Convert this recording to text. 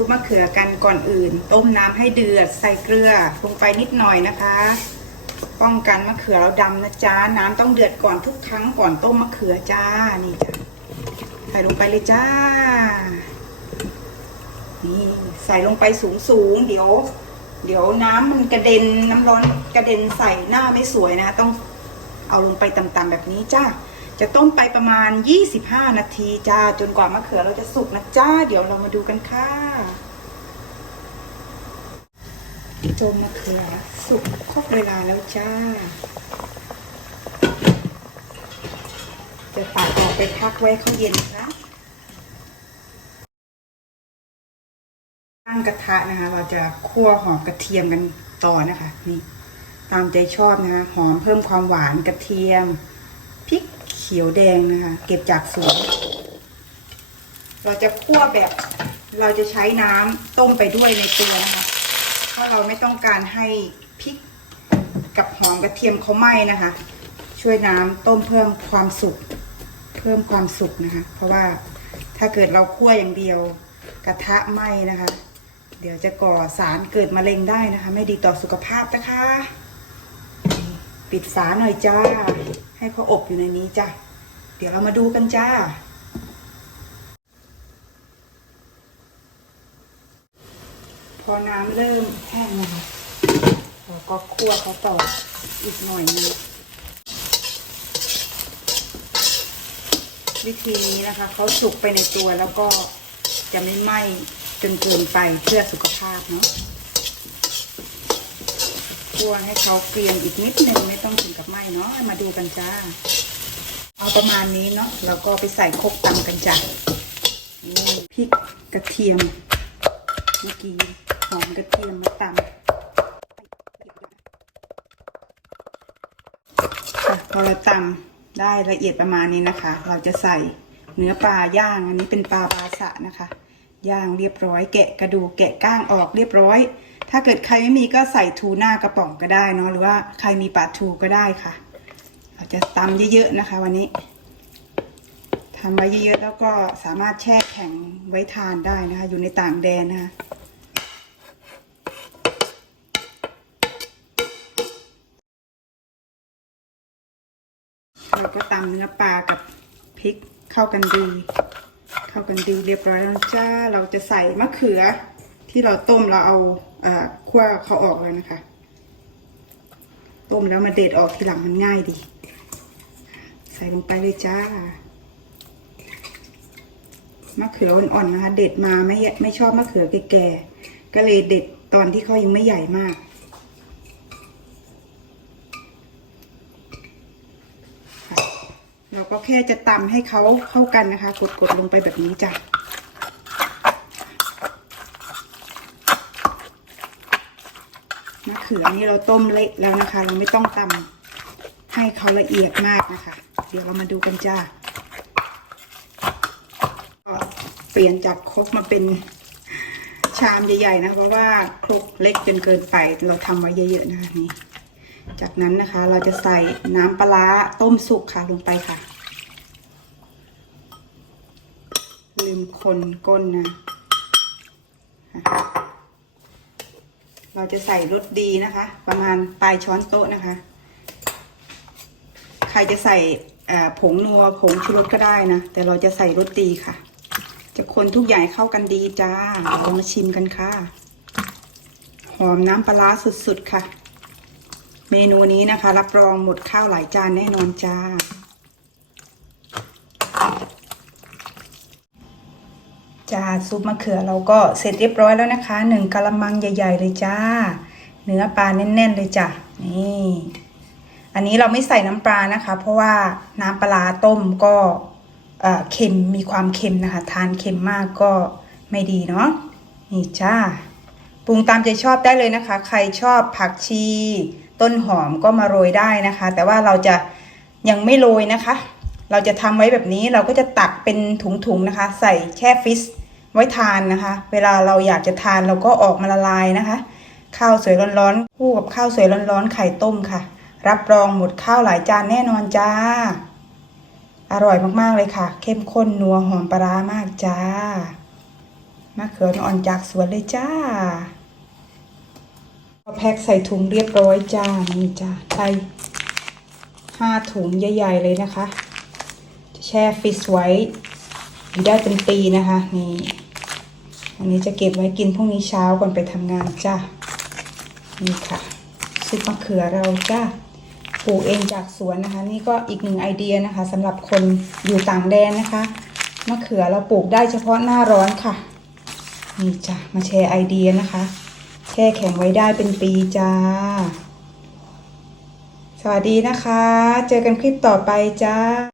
ซุปมะเขือกันก่อนอื่น ต้มน้ำให้เดือดใส่เกลือลงไปนิดหน่อยนะคะ ป้องกันมะเขือเราดำนะจ๊ะน้ำต้องเดือดก่อนทุกครั้งก่อนต้มมะเขือจ้านี่จ้ะใส่ลงไปเลยจ้านี่ใส่ลงไปสูงสูงเดี๋ยว เดี๋ยวน้ำมันกระเด็นน้ำร้อนกระเด็นใส่หน้าไม่สวยนะคะต้องเอาลงไปต่ำๆแบบนี้จ้า จะต้มไปประมาณ 25 นาทีจ้าจนกว่ามะเขือเราจะสุกนะจ้า เดี๋ยวเรามาดูกันค่ะจมมะเขือสุกครบเวลาแล้วจ้า จะตัดออกไปพักไว้เขาเย็นนะตั้งกระทะนะคะ เราจะคั่วหอมกระเทียมกันต่อนะคะ นี่ ตามใจชอบนะคะหอมเพิ่มความหวานกระเทียมพริก ขียวแดงนะคะ เก็บจากสวนเราจะคั่วแบบเราจะใช้น้ำต้มไปด้วยในตัวนะคะเพราะเราไม่ต้องการให้พริกกับหอมกระเทียมเขาไหม้นะคะ ช่วยน้ำต้มเพิ่มความสุกเพิ่มความสุกนะคะ เพราะว่าถ้าเกิดเราคั่วอย่างเดียวกระทะไหม้นะคะ เดี๋ยวจะก่อสารเกิดมะเร็งได้นะคะ ไม่ดีต่อสุขภาพนะคะ ปิดฝาหน่อยจ้า ให้เขาอบอยู่ในนี้จ้ะ เดี๋ยวเรามาดูกันจ้า พอน้ำเริ่มแห้งนะคะเราก็คั่วเขาต่ออีกหน่อยนึงวิธีนี้นะคะเขาสุกไปในตัวแล้วก็จะไม่ไหม้จนเกินไปเพื่อสุขภาพเนาะคั่วให้เขาเกรียมอีกนิดนึงไม่ต้องถึงกับไหม้เนาะมาดูกันจ้า เอาประมาณนี้เนาะแล้วก็ไปใส่ครกตำกันจ้ะพริกกระเทียม เมื่อกี้หอมกระเทียมมาตำพอเราตำได้ละเอียดประมาณนี้นะคะ เราจะใส่เนื้อปลาย่างอันนี้เป็นปลาบาสะนะคะ ย่างเรียบร้อย แกะกระดูกแกะก้างออกเรียบร้อย ถ้าเกิดใครไม่มีก็ใส่ทูน่ากระป๋องก็ได้เนาะหรือว่าใครมีปลาทูก็ได้ค่ะ จะตำเยอะๆนะคะ วันนี้ทำไว้เยอะๆแล้วก็สามารถแช่แข็งไว้ทานได้นะคะ อยู่ในต่างแดนนะคะเราก็ตำเนื้อปลากับพริกเข้ากันดี เข้ากันดีเรียบร้อยแล้วจ้า เราจะใส่มะเขือที่เราต้มเราเอาเอ่อคั่วเขาออกแล้วนะคะ ต้มแล้วมาเด็ดออกทีหลังมันง่ายดี ใส่ลงไปเลยจ้ามะเขืออ่อนๆนะคะ เด็ดมาไม่ไม่ชอบมะเขือแก่ๆก็เลยเด็ดตอนที่เขายังไม่ใหญ่มาก เราก็แค่จะตำให้เขาเข้ากันนะคะ กดๆลงไปแบบนี้จ้ะมะเขือนี่เราต้มเละแล้วนะคะ เราไม่ต้องตำ ให้เขาละเอียดมากนะคะ เดี๋ยวเรามาดูกันจ้าก็เปลี่ยนจากครกมาเป็นชามใหญ่ๆนะเพราะว่าครกเล็กจนเกินไปเราทำไว้เยอะๆนะคะนี่จากนั้นนะคะเราจะใส่น้ำปลาต้มสุกค่ะลงไปค่ะ ลืมคนก้นนะเราจะใส่รสดีนะคะ ประมาณปลายช้อนโต๊ะนะคะ รจะใส่ผงนัวผงชูรสก็ได้นะ แต่เราจะใส่รสดีค่ะ จะคนทุกอย่างเข้ากันดีจ้าเรามาชิมกันค่ะ หอมน้ำปลาร้าสุดๆค่ะ เมนูนี้นะคะ รับรองหมดข้าวหลายจานแน่นอนจ้า จ้าซุปมะเขือเราก็เสร็จเรียบร้อยแล้วนะคะหนึ่งกะละมังใหญ่ ๆ เลยจ้า เนื้อปลาแน่น ๆ เลยจ้ะนี่ อันนี้เราไม่ใส่น้ำปลานะคะ เพราะว่าน้ำปลาต้มก็เค็มมีความเค็มนะคะ ทานเค็มมากก็ไม่ดีเนาะนี่จ้าปรุงตามใจชอบได้เลยนะคะ ใครชอบผักชี ต้นหอมก็มาโรยได้นะคะ แต่ว่าเราจะยังไม่โรยนะคะ เราจะทำไว้แบบนี้เราก็จะตักเป็นถุงๆนะคะ ใส่แช่ฟิสไว้ทานนะคะ เวลาเราอยากจะทานเราก็ออกมาละลายนะคะ ข้าวสวยร้อนๆคู่กับข้าวสวยร้อนๆไข่ต้มค่ะ รับรองหมดข้าวหลายจานแน่นอนจ้า อร่อยมากๆเลยค่ะ เข้มข้นนัวหอมปลารามากจ้ามะเขืออ่อนจากสวนเลยจ้าแพ็คใส่ถุงเรียบร้อยจ้านี่จ้าได้ห้าถุงใหญ่ๆเลยนะคะ จะแช่ฟิสไว้ได้เป็นปีนะคะนี่อันนี้จะเก็บไว้กินพรุ่งนี้เช้าก่อนไปทำงานจ้านี่ค่ะซุปมะเขือเราจ้า ลูกเองจากสวนนะคะ นี่ก็อีกหนึ่งไอเดียนะคะสำหรับคนอยู่ต่างแดนนะคะมะเขือเราปลูกได้เฉพาะหน้าร้อนค่ะนี่จ้ะมาแชร์ไอเดียนะคะ แช่แข็งไว้ได้เป็นปีจ้า สวัสดีนะคะ เจอกันคลิปต่อไปจ้า